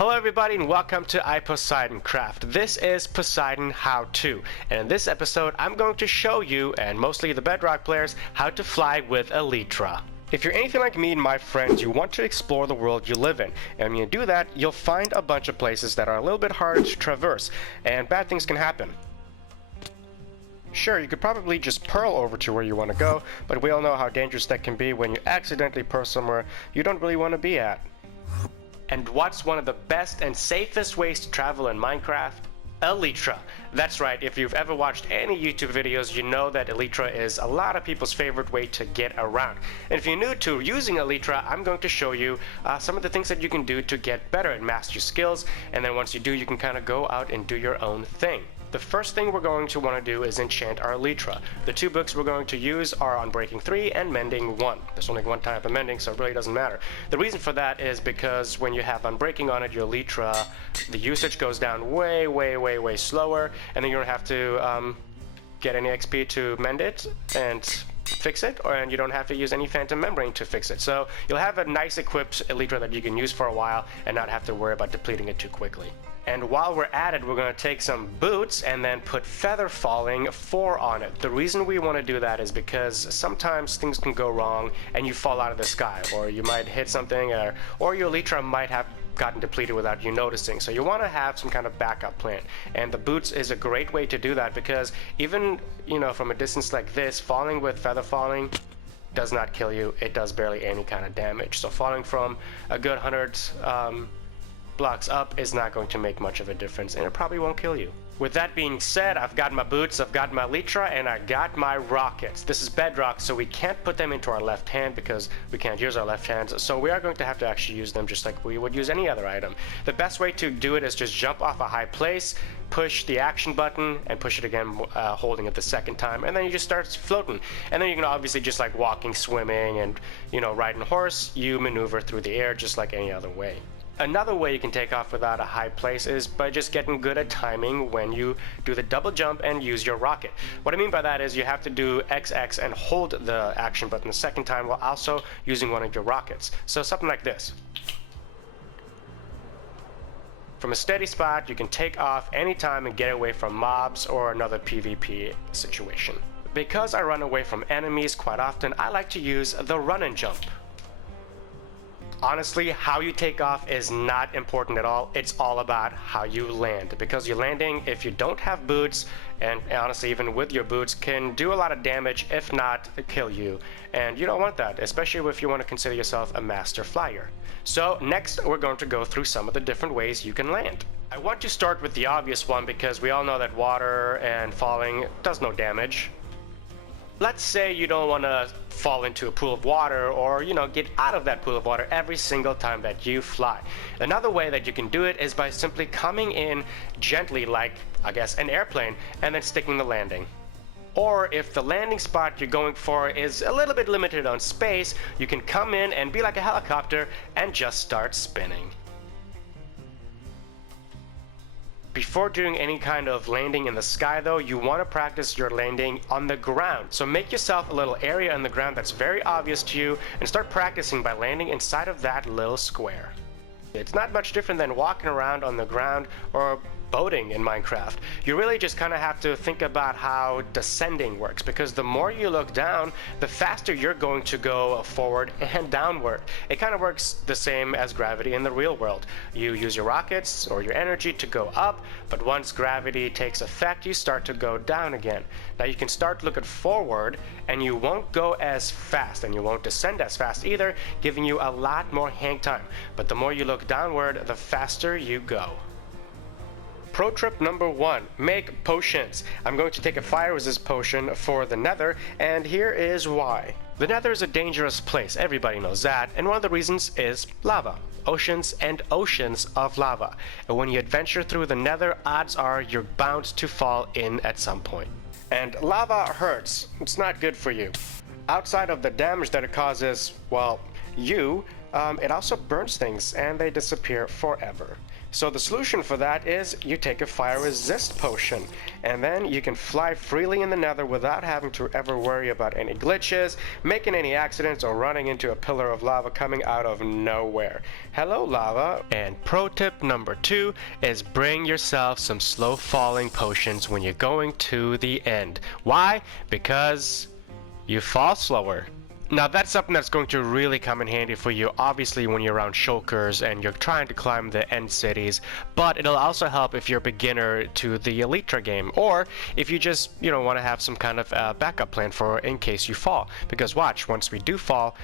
Hello everybody and welcome to iPoseidon Craft. This is Poseidon How To, and in this episode I'm going to show you, and mostly the Bedrock players, how to fly with Elytra. If you're anything like me and my friends, you want to explore the world you live in, and when you do that, you'll find a bunch of places that are a little bit hard to traverse, and bad things can happen. Sure, you could probably just pearl over to where you want to go, but we all know how dangerous that can be when you accidentally pearl somewhere you don't really want to be at. And what's one of the best and safest ways to travel in Minecraft? Elytra. That's right, if you've ever watched any YouTube videos, you know that Elytra is a lot of people's favorite way to get around. And if you're new to using Elytra, I'm going to show you some of the things that you can do to get better and master your skills, and then once you do, you can kind of go out and do your own thing. The first thing we're going to want to do is enchant our Elytra. The two books we're going to use are Unbreaking 3 and Mending 1. There's only one type of mending, so it really doesn't matter. The reason for that is because when you have Unbreaking on it, your Elytra, the usage goes down way slower, and then you don't have to get any XP to mend it and fix it, and you don't have to use any phantom membrane to fix it. So you'll have a nice equipped Elytra that you can use for a while and not have to worry about depleting it too quickly. And while we're at it, we're going to take some boots and then put Feather Falling 4 on it. The reason we want to do that is because sometimes things can go wrong and you fall out of the sky, or you might hit something, or your Elytra might have gotten depleted without you noticing. So you want to have some kind of backup plan, and the boots is a great way to do that, because even, you know, from a distance like this, falling with Feather Falling does not kill you. It does barely any kind of damage. So falling from a good 100 blocks up is not going to make much of a difference, and it probably won't kill you. With that being said, I've got my boots, I've got my Elytra, and I got my rockets. This is Bedrock, so we can't put them into our left hand because we can't use our left hands, so we are going to have to actually use them just like we would use any other item. The best way to do it is just jump off a high place, push the action button, and push it again, holding it the second time, and then you just start floating. And then you can obviously, just like walking, swimming, and, you know, riding a horse, you maneuver through the air just like any other way. Another way you can take off without a high place is by just getting good at timing when you do the double jump and use your rocket. What I mean by that is you have to do XX and hold the action button the second time while also using one of your rockets. So something like this. From a steady spot, you can take off anytime and get away from mobs or another PvP situation. Because I run away from enemies quite often, I like to use the run and jump. Honestly, how you take off is not important at all. It's all about how you land, because your landing, if you don't have boots, and honestly even with your boots, can do a lot of damage, if not kill you. And you don't want that, especially if you want to consider yourself a master flyer. So next we're going to go through some of the different ways you can land. I want to start with the obvious one because we all know that water and falling does no damage. Let's say you don't want to fall into a pool of water, or, you know, get out of that pool of water every single time that you fly. Another way that you can do it is by simply coming in gently, like, I guess, an airplane, and then sticking the landing. Or if the landing spot you're going for is a little bit limited on space, you can come in and be like a helicopter and just start spinning. Before doing any kind of landing in the sky though, you want to practice your landing on the ground. So make yourself a little area on the ground that's very obvious to you and start practicing by landing inside of that little square. It's not much different than walking around on the ground or boating in Minecraft. You really just kind of have to think about how descending works, because the more you look down, the faster you're going to go forward and downward. It kind of works the same as gravity in the real world. You use your rockets or your energy to go up, but once gravity takes effect, you start to go down again. Now you can start looking forward, and you won't go as fast, and you won't descend as fast either, giving you a lot more hang time. But the more you look downward, the faster you go. Pro tip number 1, make potions. I'm going to take a fire resist potion for the Nether, and here is why. The Nether is a dangerous place, everybody knows that, and one of the reasons is lava. Oceans and oceans of lava. And when you adventure through the Nether, odds are you're bound to fall in at some point. And lava hurts. It's not good for you. Outside of the damage that it causes, well, it also burns things and they disappear forever. So the solution for that is you take a fire resist potion, and then you can fly freely in the nether without having to ever worry about any glitches, making any accidents, or running into a pillar of lava coming out of nowhere. Hello, lava. And pro tip number 2 is bring yourself some slow falling potions when you're going to the end. Why? Because you fall slower. Now that's something that's going to really come in handy for you, obviously when you're around shulkers and you're trying to climb the end cities, but it'll also help if you're a beginner to the Elytra game, or if you just, want to have some kind of backup plan for in case you fall. Because watch, once we do fall,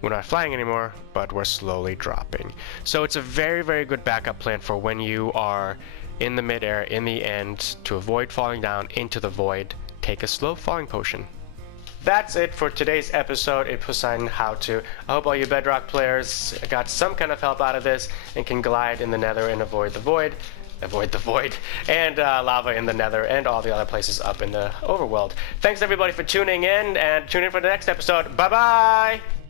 we're not flying anymore, but we're slowly dropping. So it's a very, very good backup plan for when you are in the midair, in the end, to avoid falling down into the void. Take a slow falling potion. That's it for today's episode in Poseidon How To. I hope all you Bedrock players got some kind of help out of this and can glide in the nether and avoid the void, and lava in the nether and all the other places up in the overworld. Thanks everybody for tuning in, and tune in for the next episode. Bye bye!